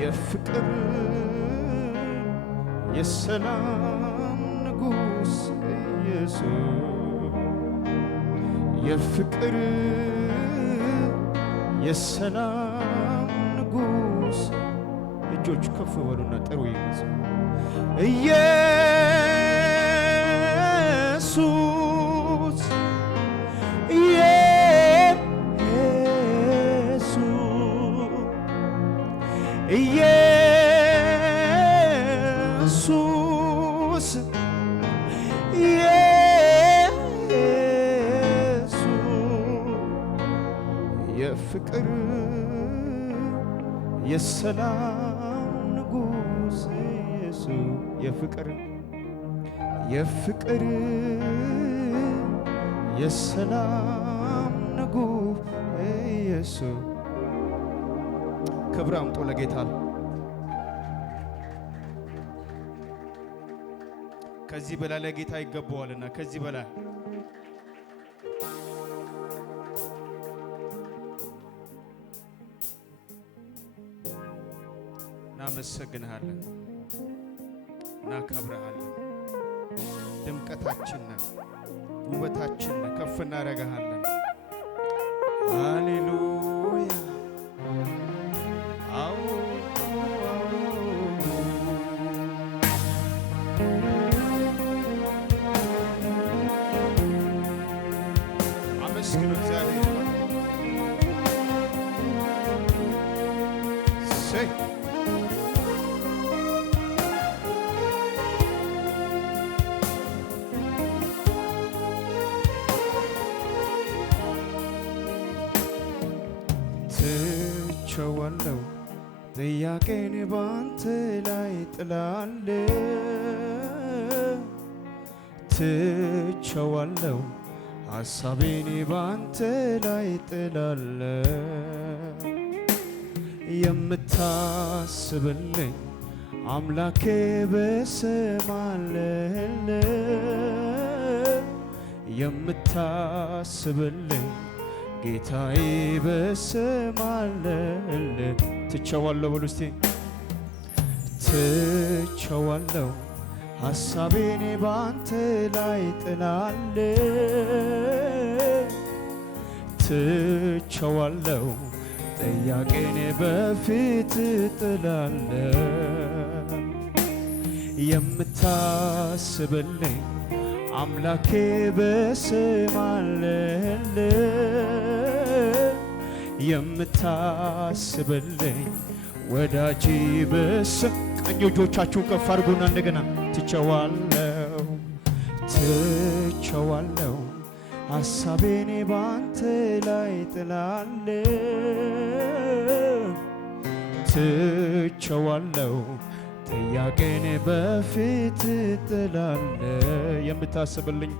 የፍቅር የሰላም ንጉስ ኢየሱስ የፍቅር የሰላም ንጉስ እጆች ከፍ በሉና ጥሩ ኢየሱስ ኢየሱስ ኢየሱስ የፍቅር የሰላም ንጉስ ኢየሱስ የፍቅር የሰላም ንጉስ ኢየሱስ ክብር አምጡ ለጌታ ከዚህ በላይ ለጌታ ይገባዋልና ከዚህ በላይ እናመሰግንሃለን እናከብርሃለን ድምቀታችን ነህ ውበታችን ነህ ከፍ እናደርግሃለን ሃሌሉያ ትቼዋለሁ ጥያቄን ባንተ ላይ ጥላለሁ ትቼዋለሁ ሐሳቤን ባንተ ላይ ጥላለሁ የምታስብልኝ አምላኬ በሰማለህ የምታስብልኝ ጌታዬ በሰማለህ ትቼዋለሁ በሉ እስቲ ትቼዋለሁ ሐሳቤን ባንተ ላይ ጥላለሁ ትቼዋለሁ ጥያቄን በፊት ጥላለሁ የምታስብልኝ አምላኬ በሰማለህ የምታስብልኝ ወዳጄ ቀኝ እጆቻችሁን ከፍ አድርጉና እንደገና ትቼዋለሁ ሐሳቤን ባንተ ላይ ጥላለሁ ትቼዋለሁ ጥያቄን በፊት ጥላለሁ የምታስብልኝ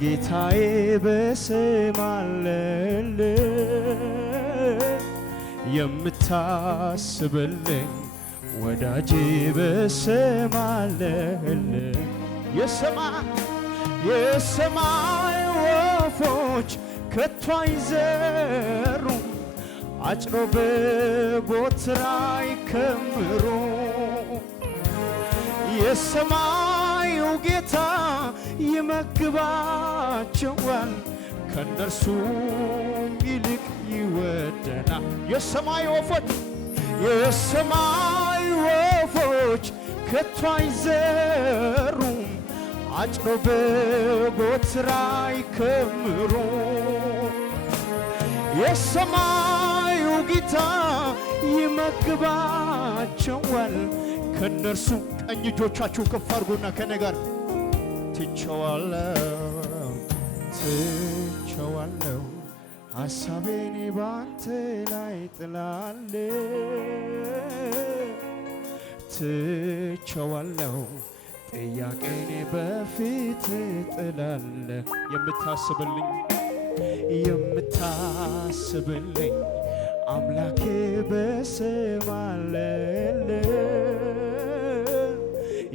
ጌታዬ በሰማለህ የምታስብልኝ ወዳጄ በሰማለህ የሰማይ ወፎች ከቶ አይዘሩም አጭሮ በጎተራ አይከምሩ የሰማዩ ጌታ ይመግባቸዋል ከነርሱም ይልቅ ይወደናል የሰማይ ወፎች ከቶ አይዘሩም አጭሮ በጎተራ አይከምሩ የሰማዩ ጌታ ይመግባቸዋል ከነርሱ ቀኝ እጆቻችሁ ከፍ አድርጉና ከኔ ጋር ትቼዋለሁ ሐሳቤን ባንተ ላይ ጥላለሁ ትቼዋለሁ ጥያቄኔ በፊት ጥላለ የምታስብልኝ አምላኬ በሰማለል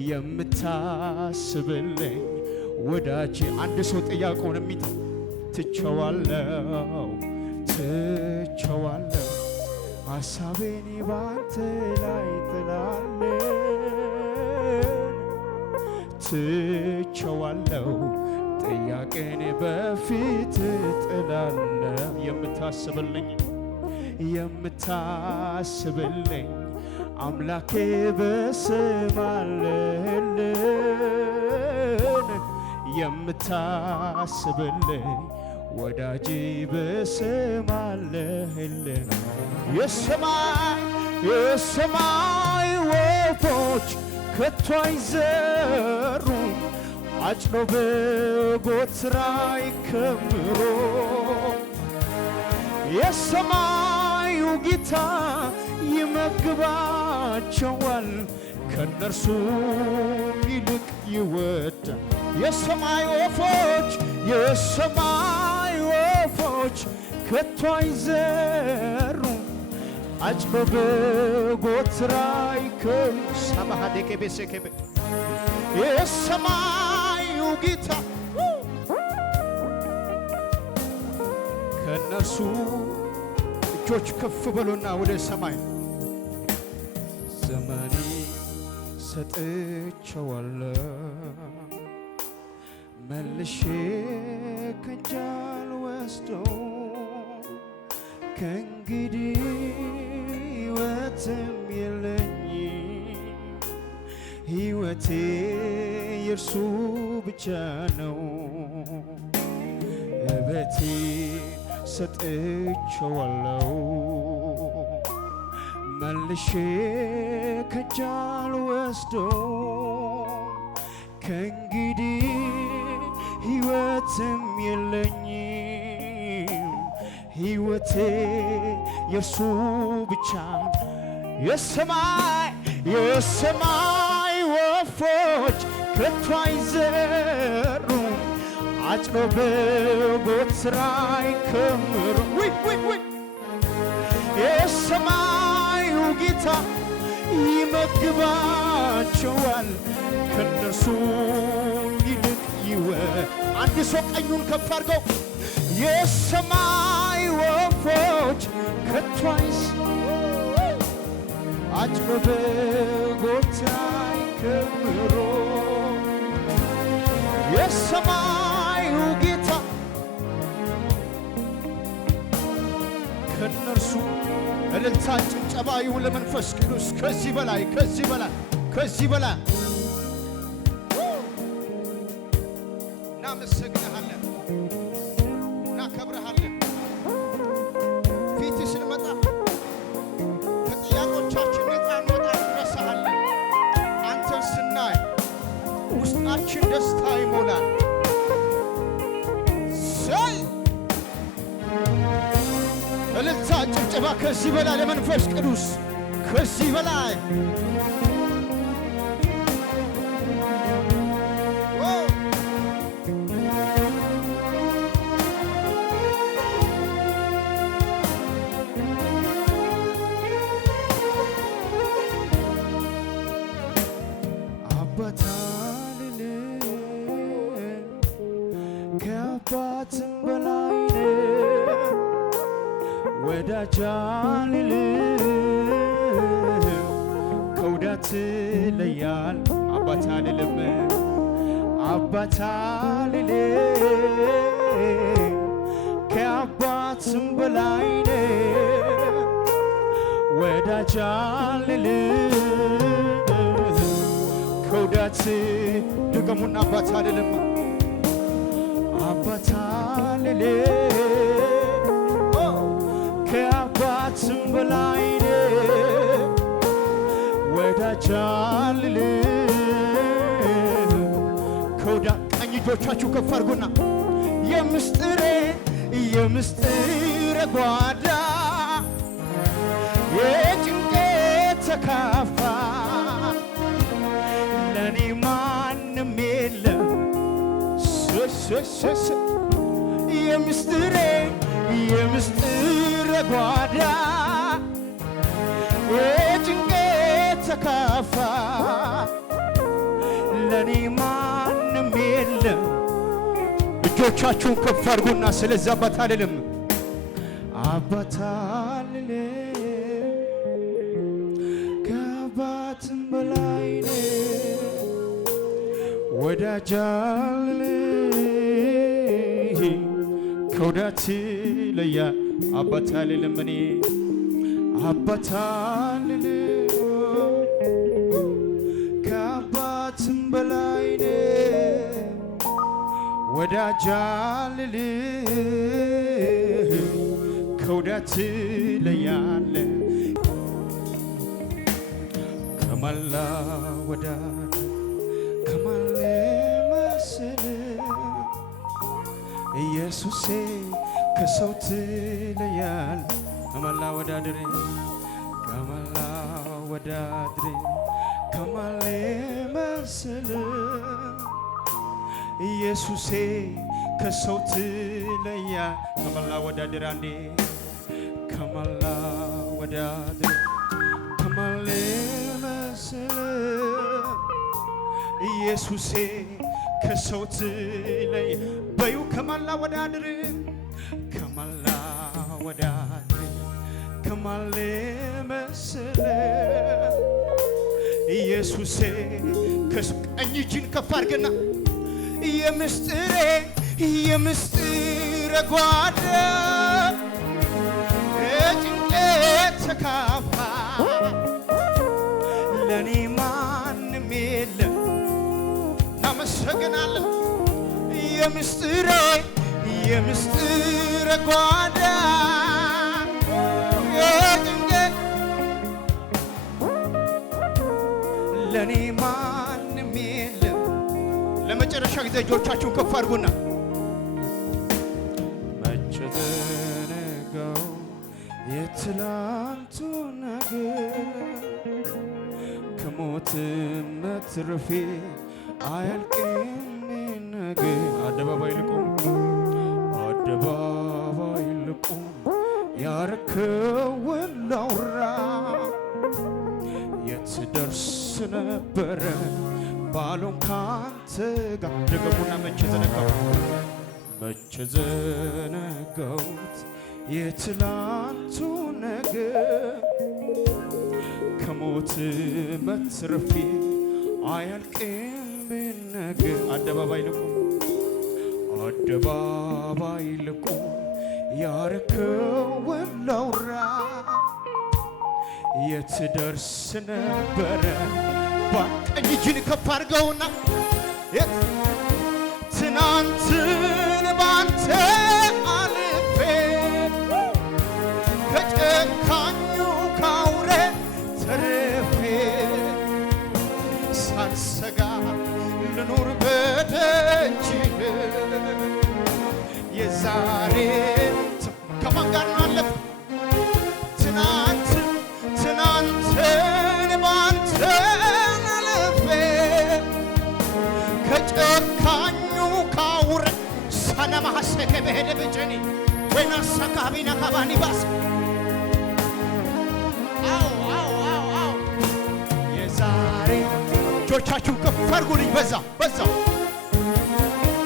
የምታስብልኝ ወዳጄ አንድ ሰው ጥያቄውን ትቼዋለሁ ሐሳቤን ባንተ ላይ ጥላለን ትቼዋለሁ ጥያቄን በፊት ጥላለሁ የምታስብልኝ አምላኬ በሰማለልን የምታስብልኝ ወዳጄ በሰማለልን የሰማይ ወፎች ከቶ አይዘሩም አጭዶ በጎተራ አይከምሩ የሰማዩ ጌታ ይመግባቸዋል ከነርሱ ይልቅ ይወዳል የሰማይ ወፎች ከቶ አይዘሩም አጭዶ በጎተራ አይከምሩ የሰማዩ ጌታ ከነርሱ እጆች ከፍ በሉና ወደ ሰማይ ዘመኔ ሰጥቼዋለሁ መልሼ ከእጄ አልወስደው ከእንግዲህ ሕይወትም የለኝም ሕይወቴ የእርሱ ብቻ ነው እቤቴ ሰጥቼዋለሁ መልሼ ከእጄ አልወስደው ከእንግዲህ ሕይወትም የለኝም ሕይወቴ የእርሱ ብቻ የሰማይ ወፎች ከቶ አይዘሩም አጭዶ በጎተራ አይከምሩ የሰማዩ ጌታ ይመግባቸዋል ከነርሱ ይልቅ አንድ ሰው ቀኙን ከፍ አድርገው የሰማይ ወፎች ከቶ አጭዶ በጎተራ አይከምሩ የሰማዩ ጌታ ከነርሱ እልልታ ጭብጨባ ይሁን ለመንፈስ ቅዱስ ከዚህ በላይ እናመሰግንሃለን እናከብርሃለን ፊት ስንመጣ ከጥያቄዎቻችን ነፃ እንወጣ እንረሳሃለን አንተን ስናይ ውስጣችን ደስታ ይሞላል እልልታ ጭብጨባ ከዚህ በላይ ለመንፈስ ቅዱስ ከዚህ በላይ ከአባትም በላይ ወዳጅ አልልም ከወዳት ለያል አባት አልልም ከአባትም በላይ ወዳጅ አልልም ከወዳት ድገሙና አባት አልልም ከአባትም በላይ ወዳጅ አልልም ከወዳት ቀኝ እጆቻችሁ ከፍ አድርጉና የምስጢር ጓዳ የጭንቀት ተካፋይ የምስጢሬ የምስጢር ጓዳ የጭንቀት ተካፋይ ለኔ ማንም የለም። እጆቻችሁን ከፍ አድርጉና ስለዚህ አባት አልልም አባት አልልም ከአባትም በላይ ነህ ወዳጅ አልልም ከወዳጅ ይለያል አባት አልልም እኔ አባት አልልም ከአባትም በላይ ነህ ወዳጅ አልልም ከወዳጅ ትለያለህ ከማላ ወዳጅ ከማለ መሰለህ ኢየሱሴ ከሰው ትለያለህ ከማላ ወዳድሬ ከማላ ወዳድሬ ከማለ መሰለህ ኢየሱሴ ከሰው ትለያለህ ከማላ ወዳድሬ አንዴ ከማላ ወዳድሬ ከማለ መሰለህ ኢየሱሴ ከሰው ትለያለህ በዩ ከማላ ወዳድሬ ከማላ ወዳድሬ ከማለ መሰለህ ኢየሱሴ ቀኝ እጅን ከፍ አድርግና የምስጢሬ የምስጢር ጓዳ የጭንቀት ተካፋይ ለኔ ማንም የለም እናመሰግናለን የምስጢሬ የምስጢር ጓዳ የጭንቀት ለኔ ማንም የለም ለመጨረሻ ጊዜ እጆቻችሁን ከፍ አድርጉና መቼ ዘነጋው የትላንቱ ነገር ከሞት መትረፌ አያልቅም ነገር አደባባይ ልቁም አደባባይ ልቁም ያረከውን ላውራ የት ደርስ ነበረ ባሎን ካንተ ጋር ደገሙና መቼ ዘነጋሁት የትላንቱ ነገር ከሞት መትረፌ አያልቅም ነገር አደባባይ ልቁም አደባባይ ልቁም ያረከውን ላውራ የት ደርስ ነበረ ቀኝ እጅን ከፍ አድርገውና ትናንትን ባንተ አልፌ ከጨካኙ ካውሬ ተርፌ ሳልሰጋ ልኑር በደጅህ የዛሬ ከማን ጋር ነው አለፍ ትናንትን ባንተ ከጨካኙ ካውሬ ሰነማሐሰከ በሄደ በጀኒ ወይና ሰካቢና ካባኒ ባስ አው የዛሬ እጆቻችሁን ከፍ አድርጉልኝ በዛ